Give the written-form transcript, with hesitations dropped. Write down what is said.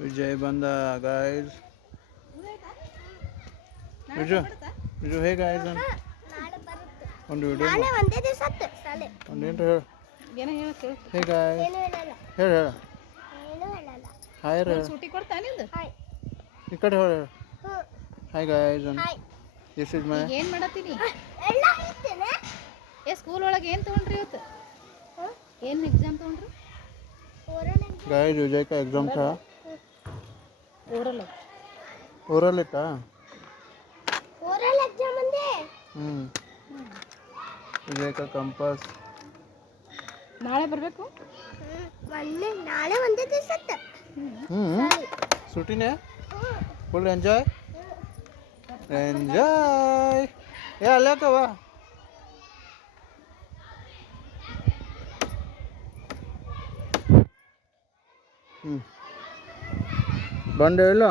ವಿಜಯ್ ಬಂದ guys. Viju hey guys ಒಂದು video ಒಂದೇನು ಹೇಳು. ಹೇ ಗಾಯ್ಸ್ ಹೇಳು ಹೇಳು. ಹಾಯ್ ಹೇಳು. ಈ ಕಡೆ ಹೇಳು. Hi guys this is my. ಏನು ಮಾಡತ್ತೀನಿ? ಸ್ಕೂಲ್ ಒಳಗೆ ಏನು ತೊಗೊಂಡ್ರಿ ಇವತ್ತು? ಏನು ಎಕ್ಸಾಮ್ ತೊಗೊಂಡ್ರಿ? गाइस विजय का एग्जाम था. ओरल था. Oral exam अंदे. विजय का कंपास ನಾಳೆ ಬರಬೇಕು. ನಾಳೆ ಒಂದೇ ದಿವಸ. छुट्टी ने फुल एंजॉय एंजॉय. ये अल्लाह का वा ಬಂಡೆ ಇಲ್ಲ.